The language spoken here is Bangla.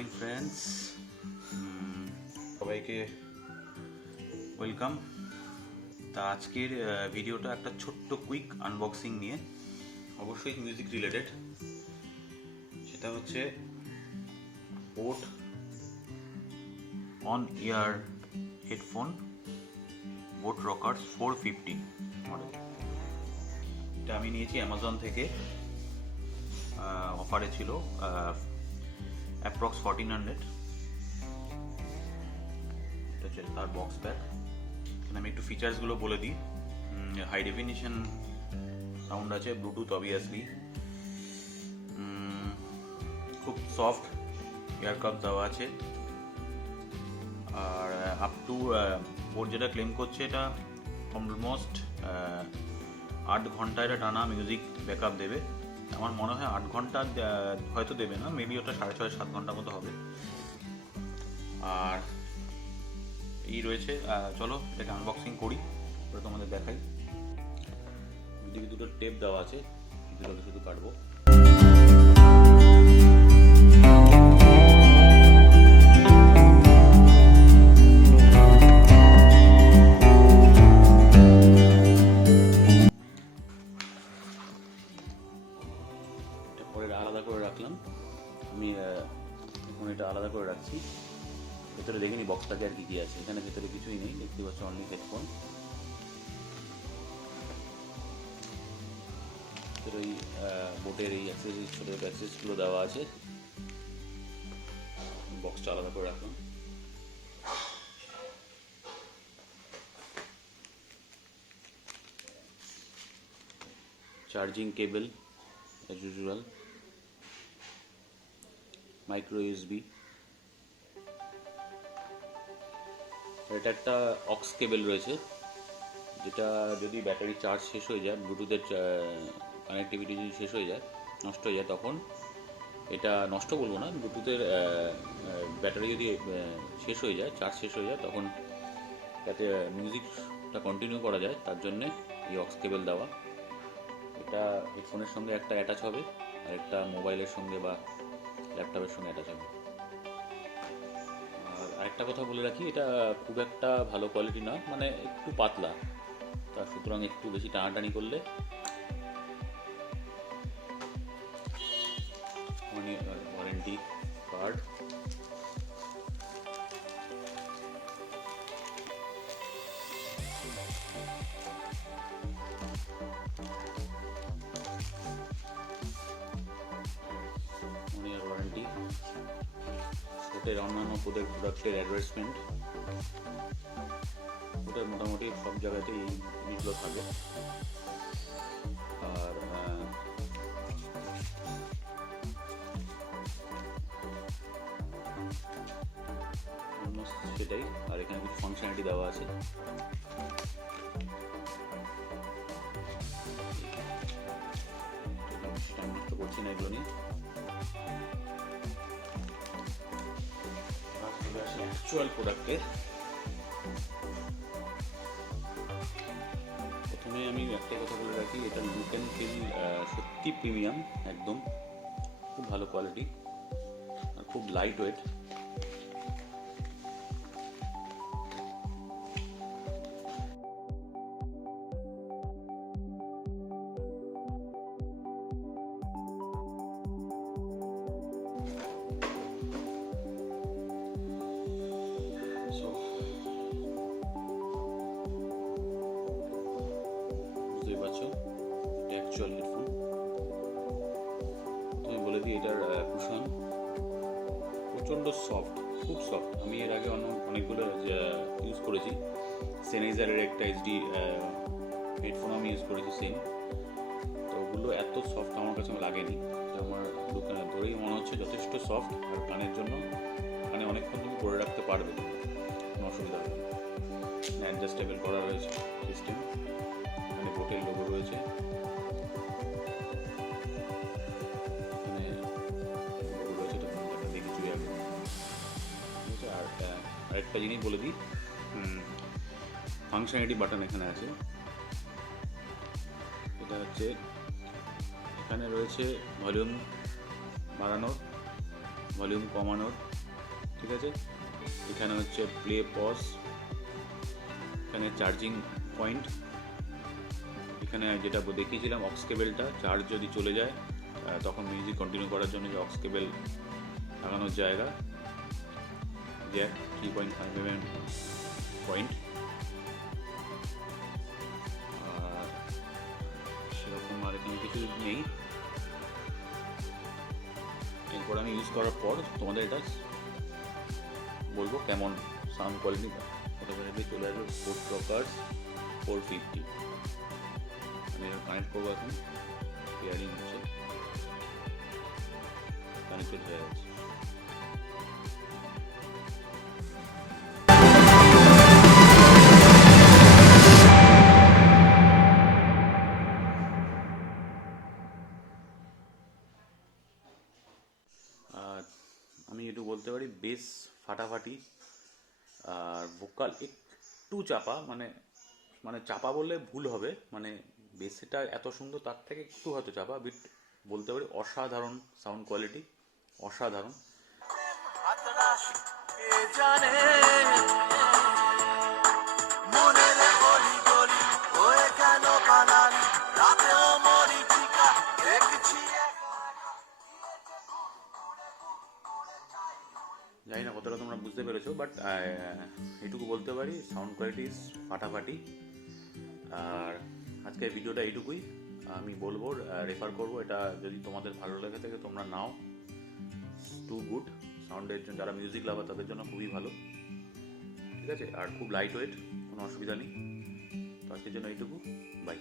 মর্নিং ফ্রেন্ডস, সবাইকে ওয়েলকাম। তা আজকের ভিডিওটা একটা ছোট্ট কুইক আনবক্সিং নিয়ে, অবশ্যই মিউজিক রিলেটেড। সেটা হচ্ছে boat on year headphone, boat Rockerz 450 model. এটা আমি নিয়েছি অ্যামাজন থেকে, অফারে ছিল অ্যাপ্রক্স 1400। এটা হচ্ছে তার বক্স প্যাক। এখানে আমি একটু ফিচার্সগুলো বলে দিই। হাই ডেফিনিশন সাউন্ড আছে, ব্লুটুথ অবভিয়াসলি, খুব সফট ইয়ার কাপ দেওয়া আছে। আর আপ টু বোর্ড যেটা ক্লেম করছে, এটা অলমোস্ট 8 ঘন্টা এটা টানা মিউজিক ব্যাকআপ দেবে। আমার মনে হয় 8 ঘন্টা হয়তো দেবে না, মেবি ওটা 6.5-7 ঘন্টা মতো হবে। আর এই রয়েছে, চলো এটাকে আনবক্সিং করি, ওটা তোমাদের দেখাই। এদিকে দুটো টেপ দেওয়া আছে, দুটোকে শুধু কাটবো। আলাদা করে রাখলাম আমি, এখন এটা আলাদা করে রাখছি। ভেতরে দেখিনি বক্সটাতে আর কি আছে। এখানে ভেতরে কিছুই নেই, দেখতে পাচ্ছ অনলি হেডফোন। ওই বোটের এই অ্যাক্সেসরিজ, ছোটো অ্যাক্সেসগুলো দেওয়া আছে। বক্সটা আলাদা করে রাখলাম। Charging cable as usual, micro USB. এটা একটা অক্স কেবল রয়েছে, যেটা যদি ব্যাটারি চার্জ শেষ হয়ে যায়, ব্লুটুথের কানেক্টিভিটি যদি শেষ হয়ে যায়, নষ্ট হয়ে যায়, তখন এটা নষ্ট বলবো না, ব্লুটুথের ব্যাটারি যদি শেষ হয়ে যায়, চার্জ শেষ হয়ে যায়, তখন যাতে মিউজিকটা কন্টিনিউ করা যায়, তার জন্যে এই অক্স কেবল দেওয়া। এটা হেডফোনের সঙ্গে একটা অ্যাটাচ হবে, আর একটা মোবাইলের সঙ্গে বা ল্যাপটপের সঙ্গে অ্যাটাচ হবে। আর আরেকটা কথা বলে রাখি, এটা খুব একটা ভালো কোয়ালিটি না, মানে একটু পাতলা, তা সুতরাং একটু বেশি টানাটানি করলে ওয়ারেন্টি কার্ড, ওয়ারেন্টি, ওদের অন্যান্য প্রোডাক্টের অ্যাডভার্টাইজমেন্ট, ওদের মোটামুটি সব জায়গাতেই এই জিনিসগুলো থাকে। আর সেটাই। আর এখানে কিছু ফাংশনালিটি দেওয়া আছে। নষ্ট করছি না এগুলো নিয়ে। অ্যাকচুয়াল প্রোডাক্টে প্রথমে আমি একটা কথা বলে রাখি, এটা লুক অ্যান্ড ফিল সত্যি প্রিমিয়াম, একদম খুব ভালো কোয়ালিটি আর খুব লাইট ওয়েট। Actual headphone. তুমি বলে দিই, এটার কুশন প্রচণ্ড সফট, খুব সফট। আমি এর আগে অনেকগুলো ইউজ করেছি। সেনাইজারের একটা এইচডি হেডফোন আমি ইউজ করেছি সেম, তো ওগুলো এত সফট আমার কাছে লাগেনি। আমার ধরেই মনে হচ্ছে যথেষ্ট সফট, আর কানের জন্য কানে অনেকক্ষণ তুমি পরে রাখতে পারবে, কোনো অসুবিধা হবে না। অ্যাডজাস্টেবল করা রয়েছে সিস্টেম, এখানে বোটের লোগো রয়েছে। আরেকটা জিনিস বলে দিই, ফাংশনালিটি বাটন এখানে আছে। এটা হচ্ছে, এখানে রয়েছে ভলিউম বাড়ানোর, ভলিউম কমানোর, ঠিক আছে। এখানে হচ্ছে প্লে পজ, এখানে চার্জিং পয়েন্ট, এখানে যেটা দেখিয়েছিলাম অক্স কেবেলটা, চার্জ যদি চলে যায় তখন মিউজিক কন্টিনিউ করার জন্য যে অক্স কেবেল লাগানোর জায়গা, জ্যাক 3.5mm পয়েন্ট। আর সেরকম আর এখানে কিছু নেই। এরপর আমি ইউজ করার পর তোমাদের এটা বলবো কেমন সাউন্ড কোয়ালিটি। ফটোগ্রাফি চলে আসবে Rockerz 450। আমি কানেক্ট করবো, এখন পেয়ারিং হচ্ছে, কানেক্টেড হয়ে গেছে। আর আমি একটু বলতে পারি বেস ফাটাফাটি, আর ভোকাল একটু চাপা, মানে মানে চাপা বললে ভুল হবে, মানে বেসটা এত সুন্দর তার থেকে একটু হয়তো চাপা, বিট বলতে পারি অসাধারণ সাউন্ড কোয়ালিটি, অসাধারণ। জানি না কতটা তোমরা বুঝতে পেরেছো, বাট এটুকু বলতে পারি সাউন্ড কোয়ালিটি ফাটাফাটি। আর আজকের ভিডিওটা এইটুকুই। আমি বলবো, রেফার করবো, এটা যদি তোমাদের ভালো লেগে থাকে তোমরা নাও, টু গুড সাউন্ডের জন্য, যারা মিউজিক লাভার তাদের জন্য খুবই ভালো, ঠিক আছে। আর খুব লাইট ওয়েট, কোনো অসুবিধা নেই। তো আজকের জন্য এইটুকু, বাই।